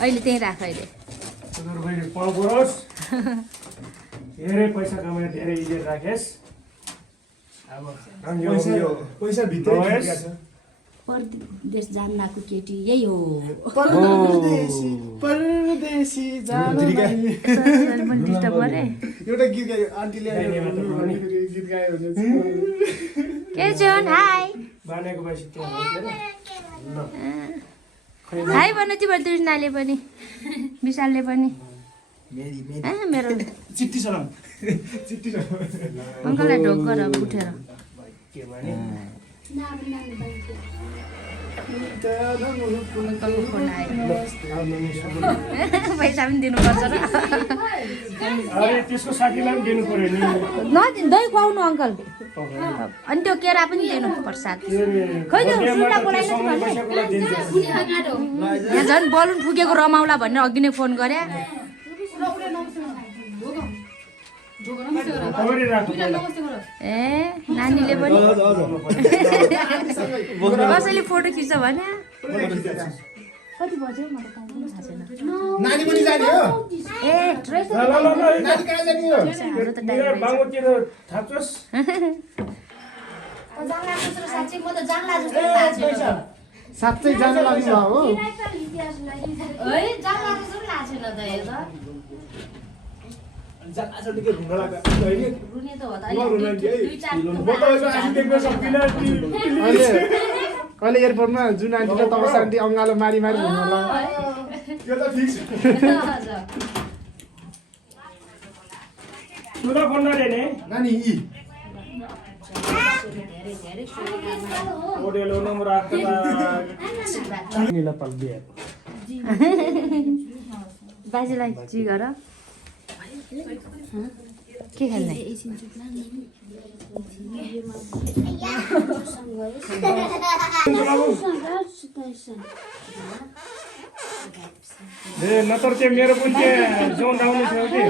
अहिले त्यही राख अहिले धेरै पैसा कमाएर धेरै इज्जत राखेस् अब पैसा भित्र परदेश जान लागेको केटी यही हो परदेशी जान पनि डिस्टर्ब गरे एउटा गीत गायो आन्टीले गीत गायो भने के जुन हाई बानेको पैसा त्यो हो के हाई भन्नु तिम्रो दुर्नाले पनि विशालले पनि मेरो चिट्ठी सलाम अङ्कललाई ढोक गर उठेर के भने अङ्कलको फोन आयो पैसा पनि दिनुपर्छ र अरे त्यसको साथीलाई पनि दिनु पर्यो नि दही खुवाउनु अङ्कल अनि त्यो केरा पनि दिनु प्रसाद खै त्यो सुन्दा बोलाइन यहाँ झन् बलुन फुकेको रमाउला भनेर अघि नै फोन गरे ए नानीले पनि कसैले फोटो खिच्छ भने कति बज्यो मलाई थाहा छैन नानी पनि जाने हो ए ड्रेस नानी कहाँ जाने हो हाम्रो त टाइम बाङ्गोतिर थाप्छस् साँच्चै म त जान्ला जस्तो लाग्छ साँच्चै जान लाग्नु हो है जान्ला जस्तो लाग्छ त यो त जान्लासटिकै रुन लाग्यो हैन रुने त हो त कहिले एयरपोर्टमा जुन आन्टी र तपस आन्टी अङ्गालो मारी मारी हुनु होला यो त फिक्स सुधा फोन गरे नि नानी इ ओडेलो नम्बर आखला नीला पल्बिया बाजेलाई जी गर के खेल्ने ए नतर त्यो मेरो पनि त्यहाँ जोन आउनु थियो कि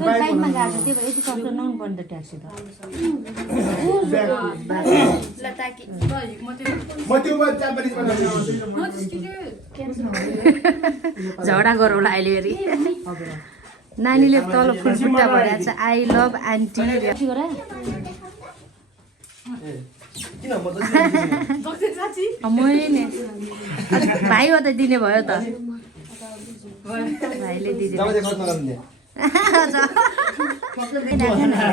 बाइकमा गएको त्यही भएर यति कस्तो नहुनु पर्ने त ट्याक्सी त म त्यो जापानिज झगडा गरौँला अहिले हेरी नानीले तल फुलफुट्टा भरेको छ आई लभ आन्टी मैले भाइ हो त दिने भयो त भाइले दिने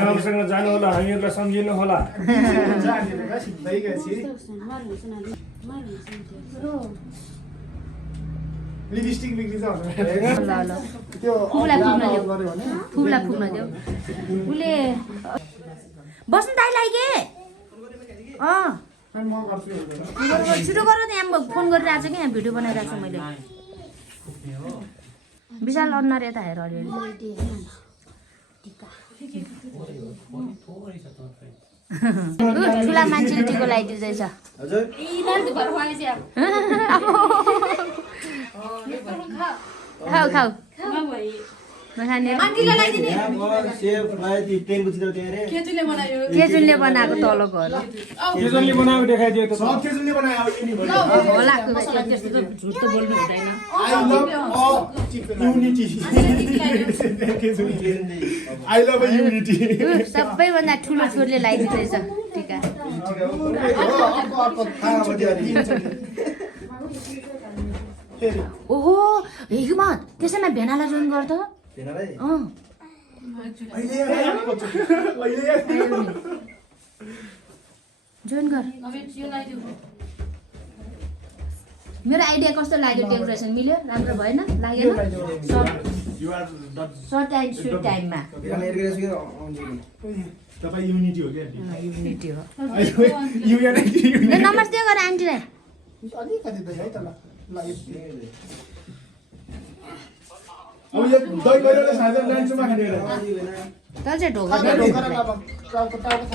राम्रोसँग जानु होला हामीहरूलाई सम्झिनु होला लिपस्टिक बिक्री छ ल ल फुला पुग्न देऊ उसले बस्नु दाइलाई के छिटो गर नि यहाँ फोन गरिरहेको छ कि यहाँ भिडियो बनाइरहेको छु मैले विशाल अनुहार यता हेर अलिअलि ठुला मान्छेले टिको लगाइदिँदैछ खाऊ खाऊ केजुनले बनाएको तल घर केजनले बनाएको देखाइदियो त सब केजुनले बनायो होला त्यस्तो झुट त बोल्नु हुँदैन आई लभ युनिटी सबैभन्दा ठुलो छोरीले लगाइदिँदैछ टिका ओहो हिक्मत त्यसैमा भेनालाई जोइन गर्छ जोइन गर मेरो आइडिया कस्तो लाग्यो डेकोरेसन मिल्यो राम्रो भएन लागेन सर्ट एन्ड स्विट टाइममा तपाईँ युनिटी हो क्या युनिटी हो युनिटी नमस्ते गर आन्टीलाई अलिकति त है त ल अब यो दही गरेर साझा लान्चुमा खानेर तल चाहिँ ढोक गर्ने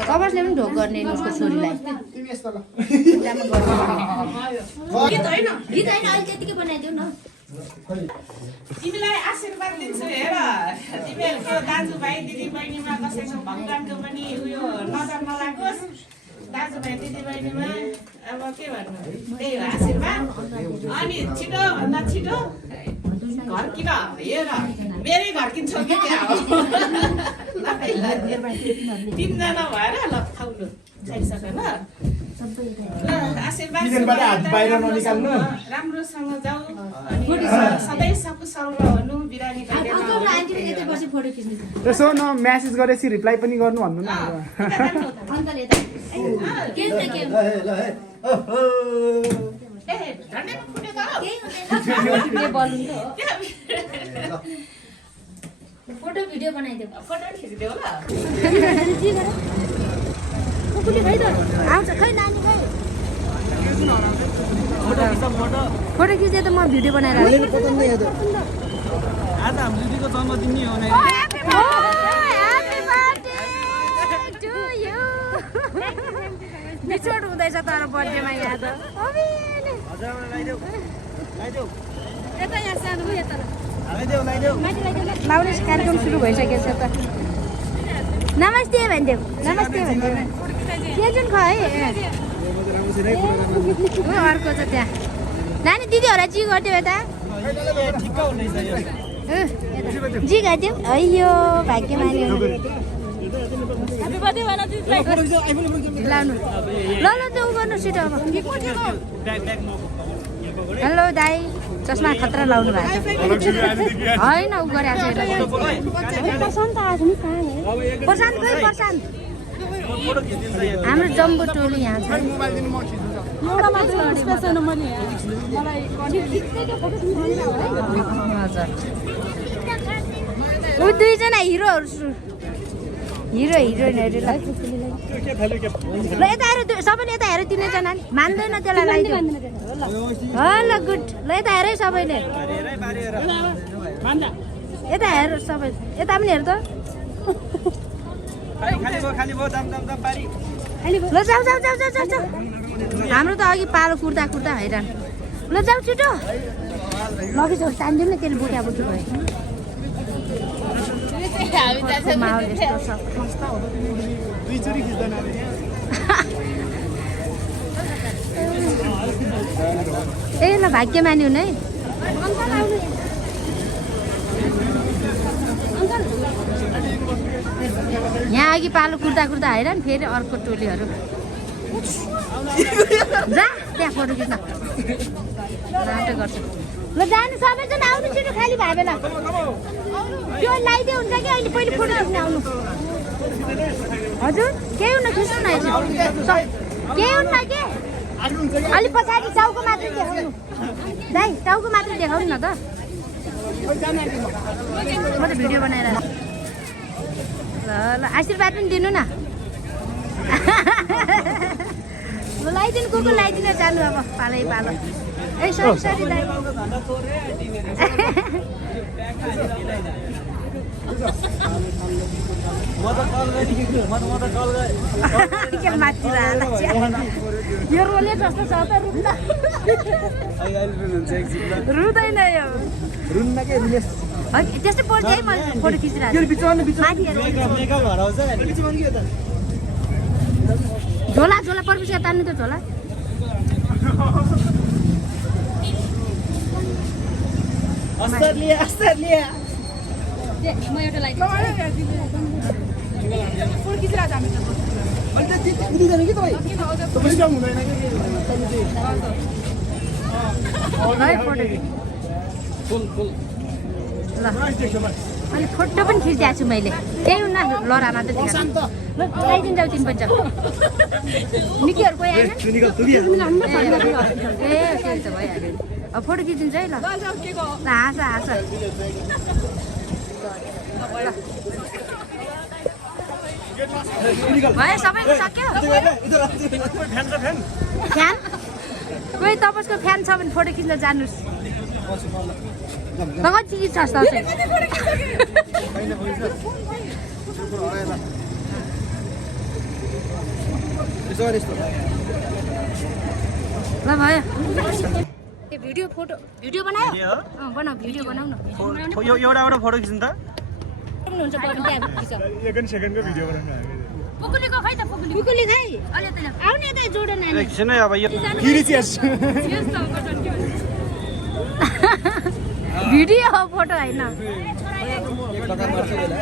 कमर्सले पनि ढोक गर्ने उसको छोरीलाई तिमी यस्तो ल गीत होइन अहिले त्यतिकै बनाइदेऊ न तिमीलाई आशीर्वाद दिन्छु हेर तिमीहरूको दाजुभाइ दिदीबहिनीमा कसैको भगवानको पनि उयो नजर नलागोस् दाजुभाइ दिदीबहिनीमा अब के भन्नु त्यही हो आशीर्वाद अनि छिटो भन्दा छिटो घर किन हेर मेरै घर किन्छ कि त्यहाँ हो तिनजना भएर ल थाउनु चाहिसक्यो ल आशीर्वाद राम्रोसँग जाऊ अनि सधैँ सकुशल रहनु बिरामी यसो न म्यासेज गरेपछि रिप्लाई पनि गर्नु भन्नु न फोटो भिडियो बनाइदेऊ फोटो खिचिदेऊ ल आउँछ खै नानी खै फोटो खिच्दै त म भिडियो बनाएर आज हाम्रो दिदीको जन्मदिन नि हो बिछोड हुँदैछ तर बर्थडेमा यहाँ त लाउने कार्यक्रम सुरु भइसकेको छ त नमस्ते भनिदेऊ नमस्ते भनिदेऊ के जुन ख है अर्को छ त्यहाँ नानी दिदीहरूलाई जी गरिदेऊ यता जी गरिदेऊ अयो भाग्यमानी लाउनु ल ल त उ गर्नु छिटो अब हेलो दाई चस्मा खतरा लाउनु भएको छ होइन उ गरेको प्रशान्त खोइ प्रशान्त हाम्रो जम्बो टोली यहाँ छ ऊ दुईजना हिरोहरू हिरो हिरोइनहरूलाई ल यता हेर सबैले यता हेर तिनैजना मान्दैन त्यसलाई लगाइदियो ल गुड ल यता हेर है सबैले यता हेर सबै यता पनि हेर त ल जाऊ जाऊ जाऊ जाऊ जाऊ जाऊ हाम्रो त अघि पालो कुर्दा कुर्दा हैरान ल जाऊ छिटो लगिसक्यो तान्दिउँ न त्यसले बुट्या बुट्टी भयो माहौल यस्तो छ ए ल भाग्यमानी हुनु है यहाँ अघि पालो कुर्दा कुर्दा हैरान फेरि अर्को टोलीहरू जा त्यहाँ फोटो खिच्न नाटक गर्छ ल जानु सबैजना आउनु छिटो खाली भए बेला त्यो लगाइदिए हुन्छ कि अहिले पहिले फोटो खिच्न आउनु हजुर केही हुन खिच्नु न केही हुन्न के अलि पछाडि टाउको मात्रै देखाउनु दाइ टाउको मात्रै देखाउनु न त म त भिडियो बनाएर ल ल आशीर्वाद पनि दिनु न ल लगाइदिनु को लगाइदिन जानु अब पालै पालो ए सरी सरी दाइ यो रोले जस्तो छ त रुँदा रुँदैन यो त्यस्तै पर्छ है मैले फोटो खिचिरहेको झोला झोला पर्पछि तान्नु त झोला म एउटा अनि फोटो पनि खिचिदिएको छु मैले केही हुन्न लरा मात्रै लगाइदिनु जाऊ तिन पनि निकीहरू कोही आएन ए त्यही त भइहाल्यो अब फोटो खिचिदिन्छ है ल हाँस हाँस भयो सबैको सक्यो फ्यान कोही तपाईँको फ्यान छ भने फोटो खिच्न जानुहोस् कति चिज छ ल भयो भिडियो फोटो भिडियो बनायो बनाऊ भिडियो बनाऊ न एउटा फोटो खिच्नु त पुकुलीको खै त पुकुली खै आउने यता जोड नानी एकछिन है अब यो भिडियो हो फोटो होइन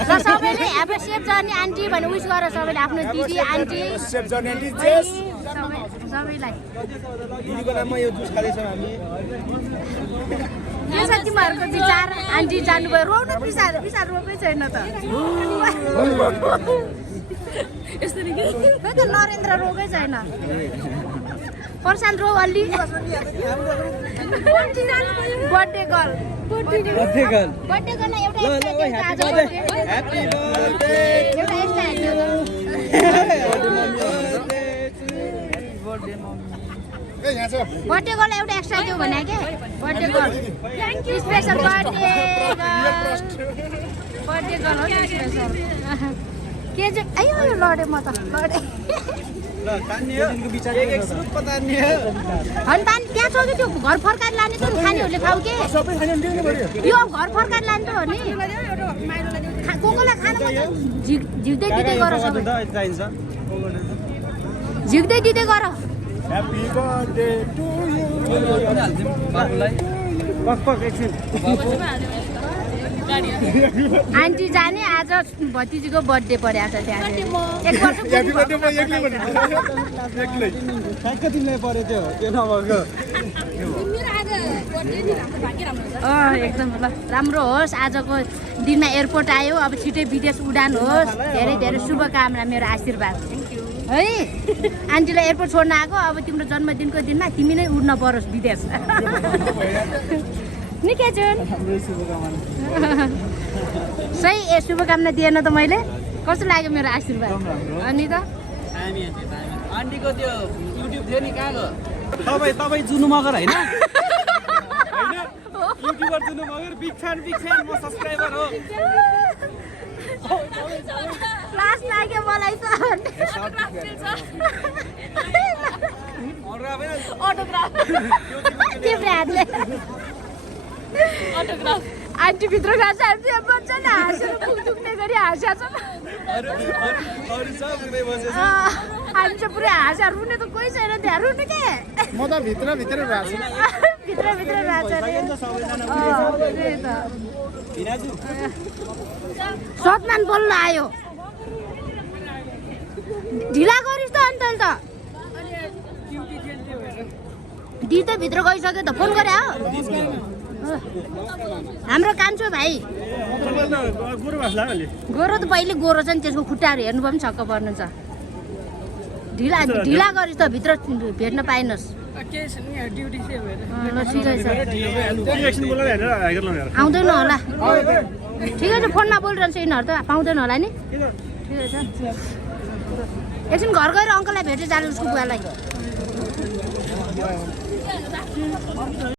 र सबैले हाम्रो सेफ जर्नी आन्टी भने विस गर सबैले आफ्नो दिदी आन्टी सबैलाई के छ तिमीहरूको विचार आन्टी जानुभयो रोउनु पिसार रोकै छैन त त नरेन्द्र रोगै छैन प्रशान्त रो अलि बर्थडे गर्ल बर्थडे गर्ल एउटा एक्स्ट्रा दियो भने के birthday girl special birthday girl हो स्पेसल के चाहिँ आयो लडे म त लडे अनि त्यहाँ छ कि त्यो घर फर्काएर लाने त खानेहरूले खाऊ के यो घर फर्काएर लाने त हो नि कोलाई खानु झिक्दै दिँदै गर सबै झिक्दै दिँदै गर आन्टी जाने आज भतिजीको बर्थडे परेको छ त्यहाँ एक वर्ष एकदम ल राम्रो होस् आजको दिनमा एयरपोर्ट आयो अब छिटै विदेश उडान होस् धेरै धेरै शुभकामना मेरो आशीर्वाद है आन्टीलाई एयरपोर्ट छोड्न आएको अब तिम्रो जन्मदिनको दिनमा तिमी नै उड्न परोस् विदेश निकै जुन सही शुभकामना दिएन त मैले कस्तो लाग्यो मेरो आशीर्वाद अनि त आन्टीको त्यो युट्युब थियो नि कहाँ गयो तपाईँ जुनु मगर होइन युट्युबर जुनु मगर बिग फ्यान म सब्सक्राइबर हो लास लाग्यो मलाई त आन्टी भित्र गएको छ बच्चा न हाँसेर खुब दुख्ने गरी हाँस्या छ हामी चाहिँ पुरै हाँस्या रुने त कोही छैन त्यहाँ रुने के म त भित्र भएको छु भित्र भएको छ सतमान बोल्न आयो ढिला गरिस् त अन्त त दी त भित्र गइसक्यो त फोन गरे हो हाम्रो कान्छो भाइ गोरो त पहिले गोरो छ नि त्यसको खुट्टाहरू हेर्नु पनि छक्क पर्नु छ ढिला गरिस् त भित्र भेट्न पाइनस् आउँदैन होला ठिकै छ फोनमा बोलिरहन्छ यिनीहरू त पाउँदैन होला नि ठिकै छ एकछिन घर गएर अङ्कललाई भेटेर जानु उसको बुवालाई